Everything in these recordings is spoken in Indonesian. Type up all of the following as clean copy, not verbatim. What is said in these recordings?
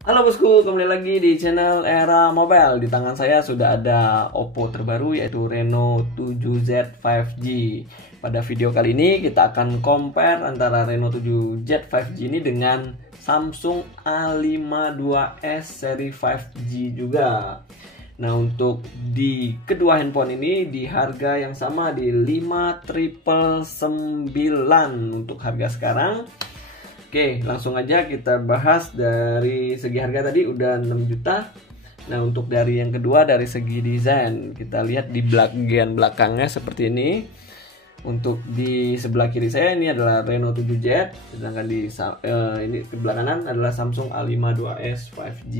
Halo bosku, kembali lagi di channel Era Mobile. Di tangan saya sudah ada Oppo terbaru yaitu Reno 7Z 5G. Pada video kali ini kita akan compare antara Reno 7Z 5G ini dengan Samsung A52s seri 5G juga. Nah, untuk di kedua handphone ini di harga yang sama di 5.999 untuk harga sekarang. Oke, langsung aja kita bahas dari segi harga tadi udah 6 juta. Nah, untuk dari yang kedua dari segi desain, kita lihat di bagian belakangnya seperti ini. Untuk di sebelah kiri saya ini adalah Reno 7Z, sedangkan di ini di sebelah kanan adalah Samsung A52s 5G.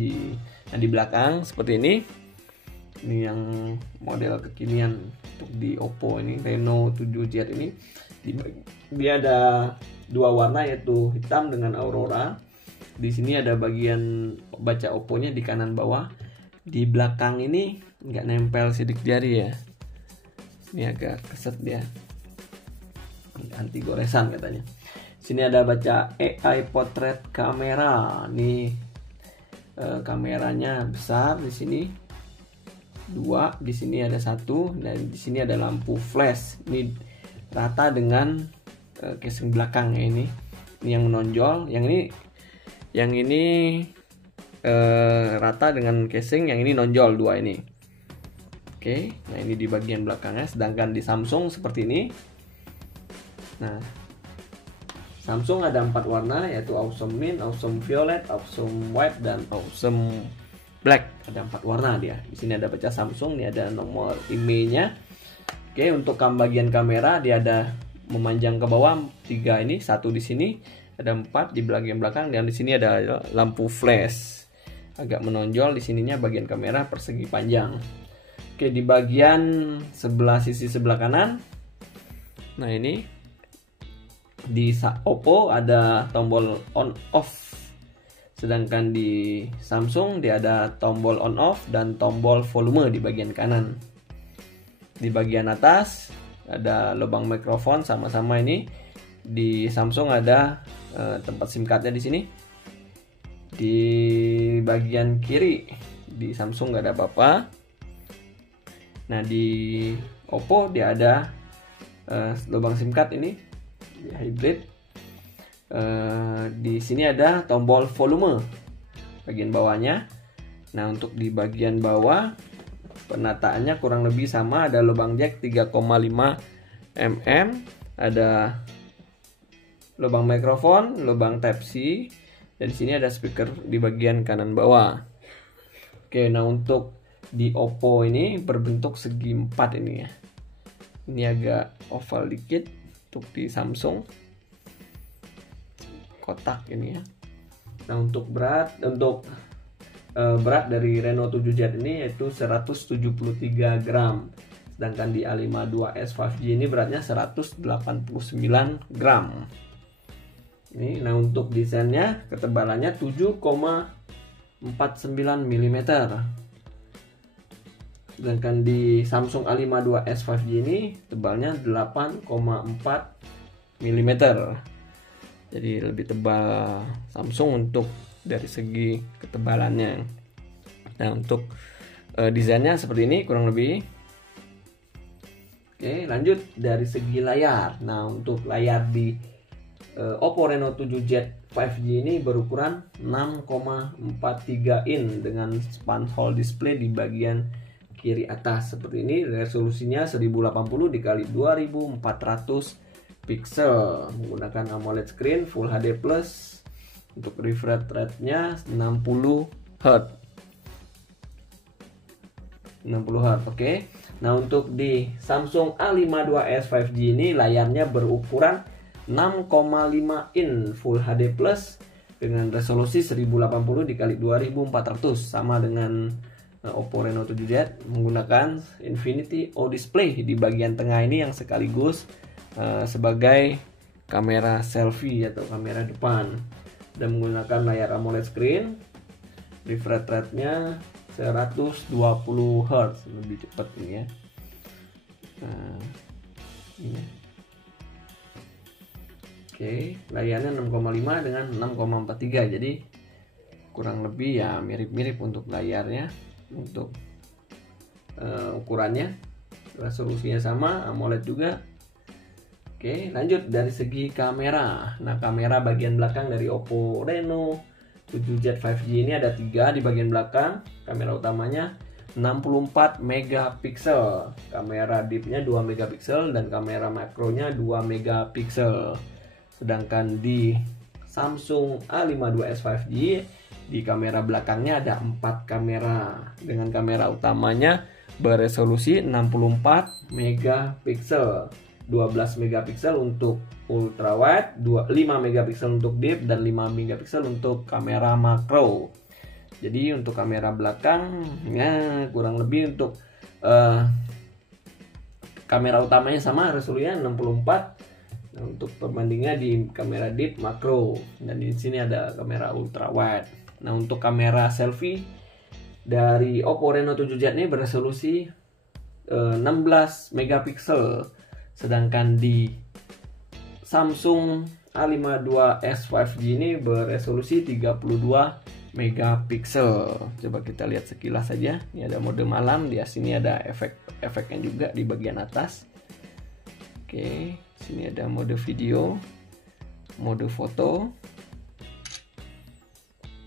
Nah, di belakang seperti ini. Ini yang model kekinian untuk di Oppo ini Reno 7Z ini. Dia ada dua warna yaitu hitam dengan aurora. Di sini ada bagian baca Oppo-nya di kanan bawah. Di belakang ini nggak nempel sidik jari ya. Ini agak keset dia. Anti goresan katanya. Sini ada baca AI portrait kamera. Nih kameranya besar di sini. Dua, di sini ada satu, dan di sini ada lampu flash. Ini rata dengan casing belakang ya ini. Ini yang menonjol, yang ini rata dengan casing, yang ini nonjol dua ini. Oke, nah ini di bagian belakangnya. Sedangkan di Samsung seperti ini. Nah, Samsung ada 4 warna yaitu Awesome Mint, Awesome Violet, Awesome White, dan Awesome Black. Ada 4 warna dia. Di sini ada baca Samsung, ini ada nomor IMEI-nya. Oke, untuk bagian kamera dia ada memanjang ke bawah 3 ini, satu di sini, ada 4 di bagian belakang, dan di sini ada lampu flash. Agak menonjol di sininya bagian kamera persegi panjang. Oke, di bagian sisi sebelah kanan. Nah, ini di Oppo ada tombol on off. Sedangkan di Samsung dia ada tombol on off dan tombol volume di bagian kanan. Di bagian atas ada lubang mikrofon sama-sama ini. Di Samsung ada tempat SIM cardnya di sini. Di bagian kiri di Samsung nggak ada apa-apa. Nah, di Oppo dia ada lubang SIM card ini hybrid. Di sini ada tombol volume bagian bawahnya. Nah, untuk di bagian bawah penataannya kurang lebih sama, ada lubang jack 3,5 mm, ada lubang mikrofon, lubang type C, dan di sini ada speaker di bagian kanan bawah. Oke, nah untuk di Oppo ini berbentuk segi 4 ini ya. Ini agak oval dikit. Untuk di Samsung kotak ini ya. Nah, untuk berat dari Reno 7Z ini yaitu 173 gram. Sedangkan di A52s 5G ini beratnya 189 gram. Ini, nah untuk desainnya ketebalannya 7,49 mm. Sedangkan di Samsung A52s 5G ini tebalnya 8,4 mm. Jadi lebih tebal Samsung untuk dari segi ketebalannya. Nah, untuk desainnya seperti ini kurang lebih. Oke, lanjut dari segi layar. Nah, untuk layar di Oppo Reno 7Z 5G ini berukuran 6,43 in dengan span hole display di bagian kiri atas seperti ini. Resolusinya 1080 dikali 2400 pixel, menggunakan AMOLED screen Full HD Plus. Untuk refresh rate-nya 60 Hz. 60 Hz, oke. Nah, untuk di Samsung A52s 5G ini layarnya berukuran 6,5 in Full HD Plus dengan resolusi 1080 dikali 2400, sama dengan Oppo Reno 7Z, menggunakan Infinity O Display di bagian tengah ini yang sekaligus sebagai kamera selfie atau kamera depan, dan menggunakan layar AMOLED screen. Refresh rate-nya 120 Hz, lebih cepat ini ya. Nah, ini. Oke, layarnya 6,5 dengan 6,43, jadi kurang lebih ya mirip-mirip untuk layarnya, untuk ukurannya, resolusinya sama, AMOLED juga. Oke, lanjut dari segi kamera. Nah, kamera bagian belakang dari Oppo Reno 7Z 5G ini ada 3 di bagian belakang. Kamera utamanya 64 megapiksel, kamera deepnya 2 megapiksel, dan kamera makronya 2 megapiksel. Sedangkan di Samsung A52s 5G di kamera belakangnya ada 4 kamera, dengan kamera utamanya beresolusi 64 megapiksel, 12 megapiksel untuk ultrawide, 5 megapiksel untuk deep, dan 5 megapiksel untuk kamera makro. Jadi untuk kamera belakangnya kurang lebih untuk kamera utamanya sama, resolusinya 64. Nah, untuk perbandingnya di kamera deep, makro, dan di sini ada kamera ultrawide. Nah, untuk kamera selfie dari Oppo Reno 7Z ini beresolusi 16 megapiksel, sedangkan di Samsung A52s 5G ini beresolusi 32 megapiksel. Coba kita lihat sekilas saja. Ini ada mode malam, di sini ada efeknya juga di bagian atas. Oke, sini ada mode video, mode foto.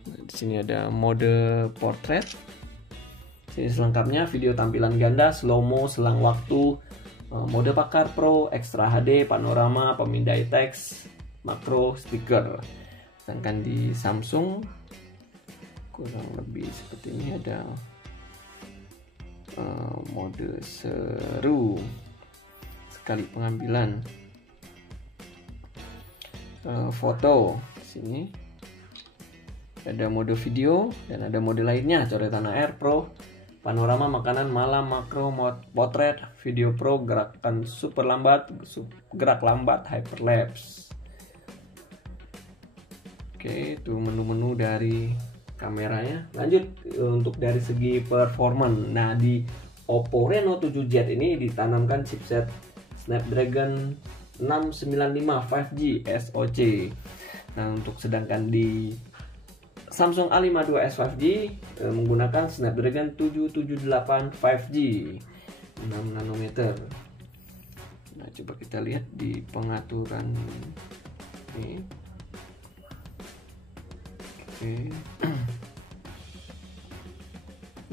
Di sini ada mode portrait. Sini selengkapnya, video tampilan ganda, slow mo, selang waktu, mode pakar pro, extra HD, panorama, pemindai teks, makro, stiker. Sedangkan di Samsung kurang lebih seperti ini, ada mode seru, sekali pengambilan, foto. Sini ada mode video dan ada mode lainnya, coretan AR Pro, panorama, makanan, malam, makro, potret, video pro, gerakan super lambat, gerak lambat, hyperlapse. Oke, itu menu-menu dari kameranya. Lanjut untuk dari segi performance. Nah, di Oppo Reno 7Z ini ditanamkan chipset Snapdragon 695 5G SoC. Nah, untuk sedangkan di Samsung A52s 5G menggunakan Snapdragon 778 5G 6 nanometer. Nah, coba kita lihat di pengaturan ini. Oke.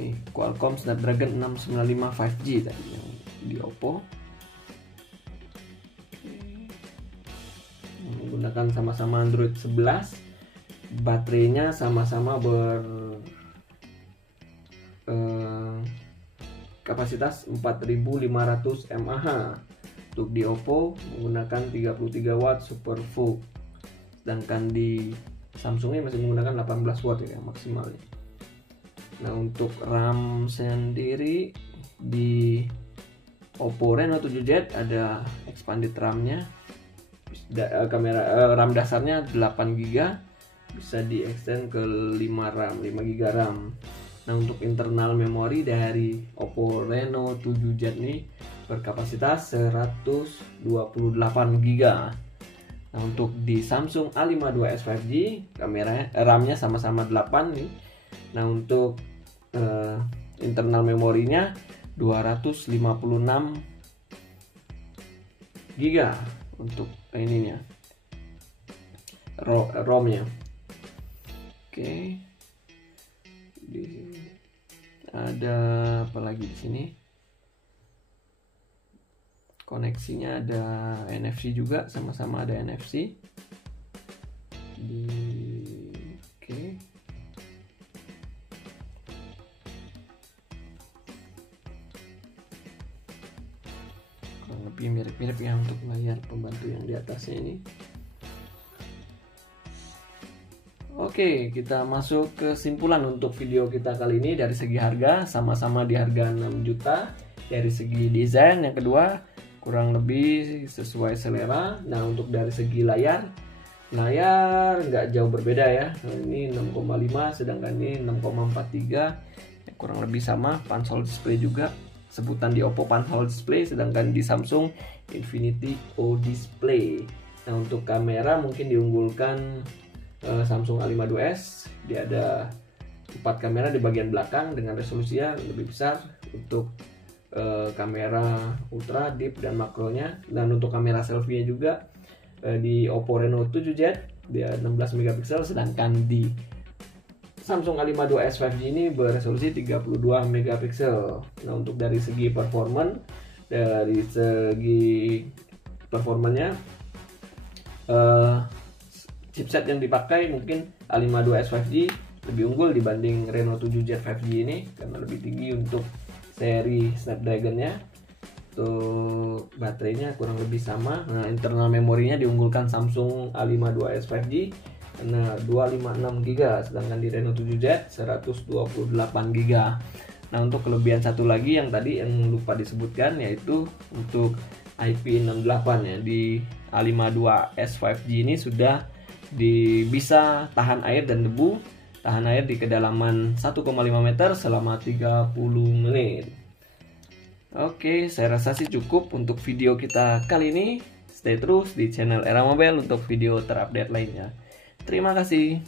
Nih, Qualcomm Snapdragon 695 5G tadi yang di Oppo. Menggunakan sama-sama Android 11. Baterainya sama-sama kapasitas 4500 mAh. Untuk di Oppo menggunakan 33 watt super full. Sedangkan di Samsung ini masih menggunakan 18 watt ya maksimalnya. Nah, untuk RAM sendiri di Oppo Reno 7Z ada expanded RAM-nya. RAM dasarnya 8 GB, bisa di-extend ke 5 GB RAM. Nah, untuk internal memori dari Oppo Reno 7Z ini berkapasitas 128 GB. Nah, untuk di Samsung A52s 5G RAM-nya sama-sama 8 nih. Nah, untuk internal memorinya 256 GB untuk ininya, ROM-nya. Oke. Ada apa lagi di sini? Koneksinya ada NFC juga, sama-sama ada NFC. Oke. Kurang lebih mirip-mirip ya untuk layar pembantu yang di atasnya ini. Oke, kita masuk ke kesimpulan untuk video kita kali ini. Dari segi harga, sama-sama di harga 6 juta. Dari segi desain, yang kedua kurang lebih sesuai selera. Nah, untuk dari segi layar nggak jauh berbeda ya. Nah, ini 6,5, sedangkan ini 6,43, ya, kurang lebih sama. Punch-hole display juga, sebutan di Oppo punch-hole display, sedangkan di Samsung Infinity O display. Nah, untuk kamera mungkin diunggulkan Samsung A52s. Dia ada 4 kamera di bagian belakang dengan resolusi yang lebih besar untuk kamera ultra, deep, dan makronya. Dan untuk kamera selfie-nya juga di Oppo Reno 7Z dia 16 megapiksel, sedangkan di Samsung A52s 5G ini beresolusi 32 megapiksel. Nah, untuk dari segi performanya chipset yang dipakai mungkin A52s 5G lebih unggul dibanding Reno 7Z 5G ini karena lebih tinggi untuk seri Snapdragon-nya. Untuk baterainya kurang lebih sama. Nah, internal memorinya diunggulkan Samsung A52s 5G karena 256GB, sedangkan di Reno 7Z 128GB. Nah, untuk kelebihan satu lagi yang tadi yang lupa disebutkan, yaitu untuk IP68 ya. Di A52s 5G ini sudah bisa tahan air dan debu, tahan air di kedalaman 1,5 meter selama 30 menit. Oke, saya rasa sih cukup untuk video kita kali ini. Stay terus di channel Era Mobile untuk video terupdate lainnya. Terima kasih.